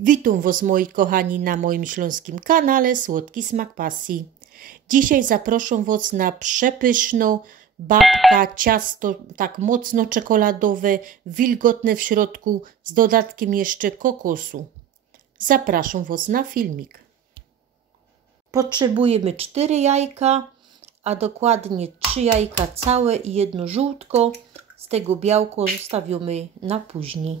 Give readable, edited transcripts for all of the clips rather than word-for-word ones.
Witam Was, moi kochani, na moim śląskim kanale Słodki Smak Pasji. Dzisiaj zaproszę Was na przepyszną babka ciasto, tak mocno czekoladowe, wilgotne w środku, z dodatkiem jeszcze kokosu. Zapraszam Was na filmik. Potrzebujemy 4 jajka, a dokładnie 3 jajka całe i jedno żółtko. Z tego białko zostawimy na później.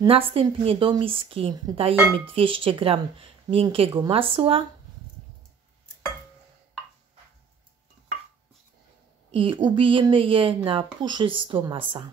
Następnie do miski dajemy 200 g miękkiego masła i ubijemy je na puszysto masa.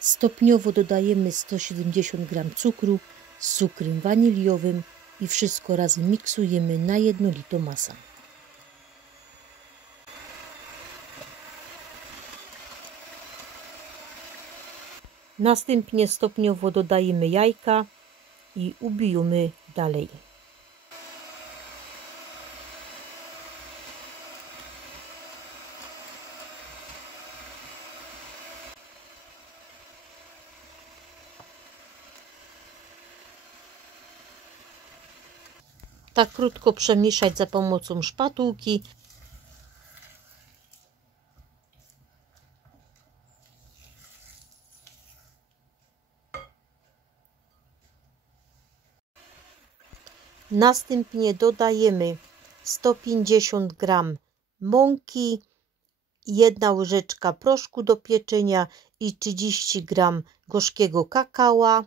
Stopniowo dodajemy 170 g cukru z cukrem waniliowym i wszystko razem miksujemy na jednolitą masę. Następnie stopniowo dodajemy jajka i ubijamy dalej. Tak krótko przemieszać za pomocą szpatułki. Następnie dodajemy 150 g mąki, 1 łyżeczka proszku do pieczenia i 30 g gorzkiego kakała.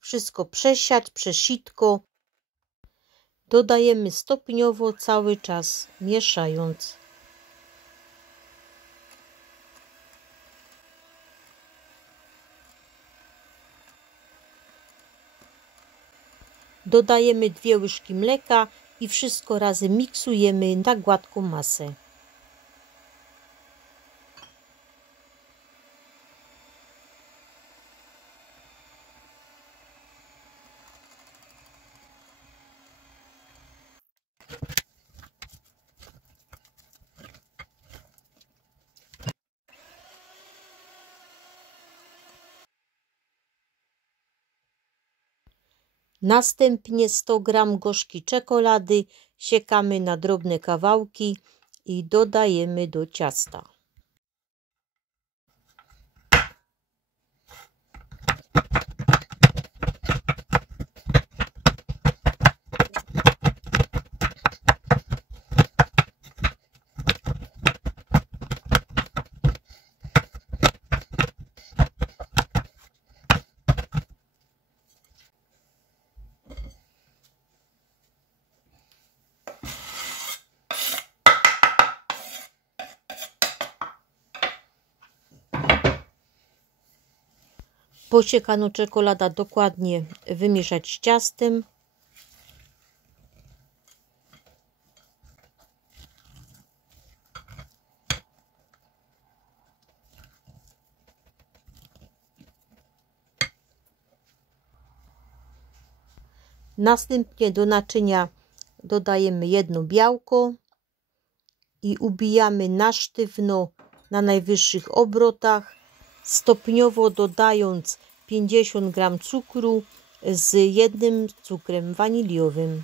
Wszystko przesiać przez sitko. Dodajemy stopniowo, cały czas mieszając. Dodajemy 2 łyżki mleka i wszystko razem miksujemy na gładką masę. Następnie 100 g gorzkiej czekolady siekamy na drobne kawałki i dodajemy do ciasta. Posiekaną czekoladę dokładnie wymieszać z ciastem. Następnie do naczynia dodajemy jedno białko i ubijamy na sztywno na najwyższych obrotach, stopniowo dodając 50 g cukru z 1 cukrem waniliowym.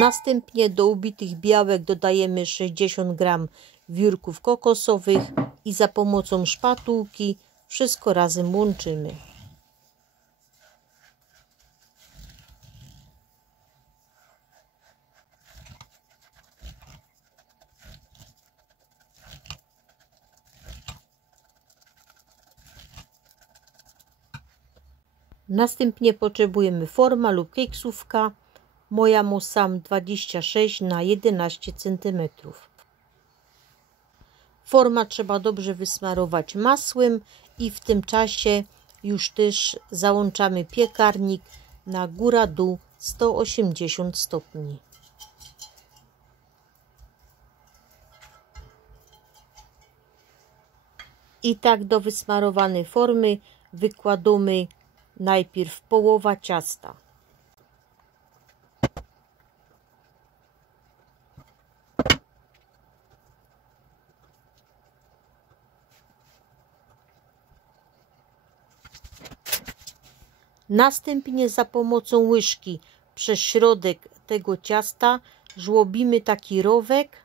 Następnie do ubitych białek dodajemy 60 g wiórków kokosowych i za pomocą szpatułki wszystko razem łączymy. Następnie potrzebujemy forma lub keksówka. Moja Mosam 26 na 11 cm. Forma trzeba dobrze wysmarować masłem i w tym czasie już też załączamy piekarnik na góra-dół 180 stopni. I tak do wysmarowanej formy wykładamy najpierw połowa ciasta. Następnie za pomocą łyżki przez środek tego ciasta żłobimy taki rowek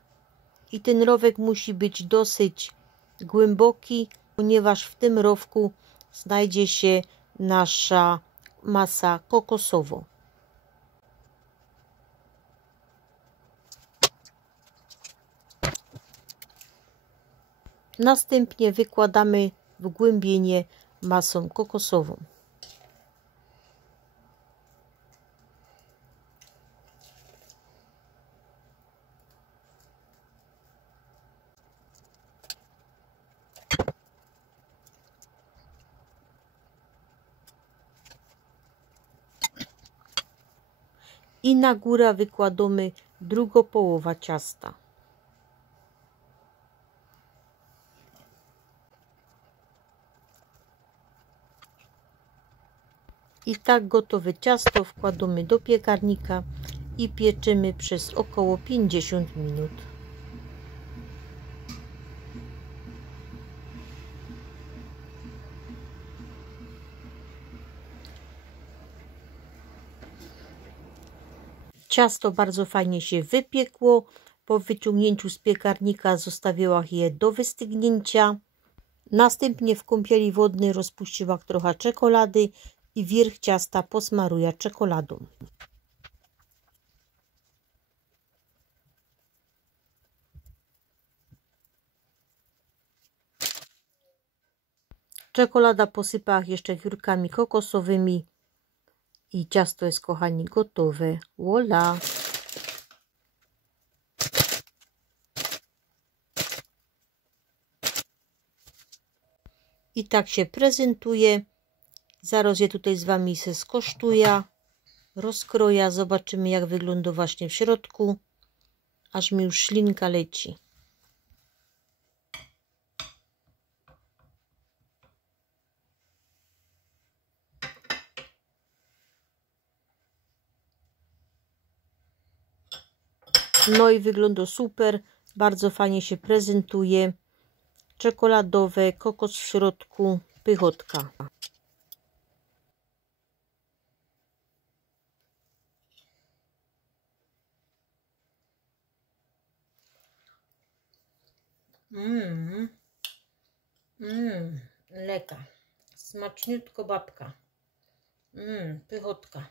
i ten rowek musi być dosyć głęboki, ponieważ w tym rowku znajdzie się nasza masa kokosowa. Następnie wykładamy wgłębienie masą kokosową. I na górę wykładamy drugą połowę ciasta. I tak gotowe ciasto wkładamy do piekarnika i pieczymy przez około 50 minut. Ciasto bardzo fajnie się wypiekło. Po wyciągnięciu z piekarnika zostawiłam je do wystygnięcia. Następnie w kąpieli wodnej rozpuściłam trochę czekolady i wierzch ciasta posmaruję czekoladą. Czekolada posypała jeszcze wiórkami kokosowymi i ciasto jest, kochani, gotowe. Voila! I tak się prezentuje. Zaraz je tutaj z Wami se skosztuję, rozkroję, zobaczymy jak wygląda właśnie w środku, aż mi już ślinka leci. No i wygląda super, bardzo fajnie się prezentuje. Czekoladowe, kokos w środku, pychotka. Leka. Smaczniutko babka. Pychotka.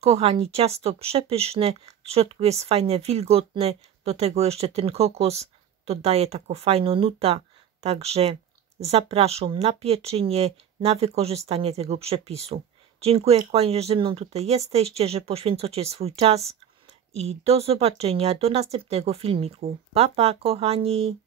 Kochani, ciasto przepyszne, w środku jest fajne, wilgotne, do tego jeszcze ten kokos dodaje taką fajną nutę, także zapraszam na pieczenie, na wykorzystanie tego przepisu. Dziękuję, kochani, że ze mną tutaj jesteście, że poświęcacie swój czas i do zobaczenia, do następnego filmiku. Pa, pa, kochani!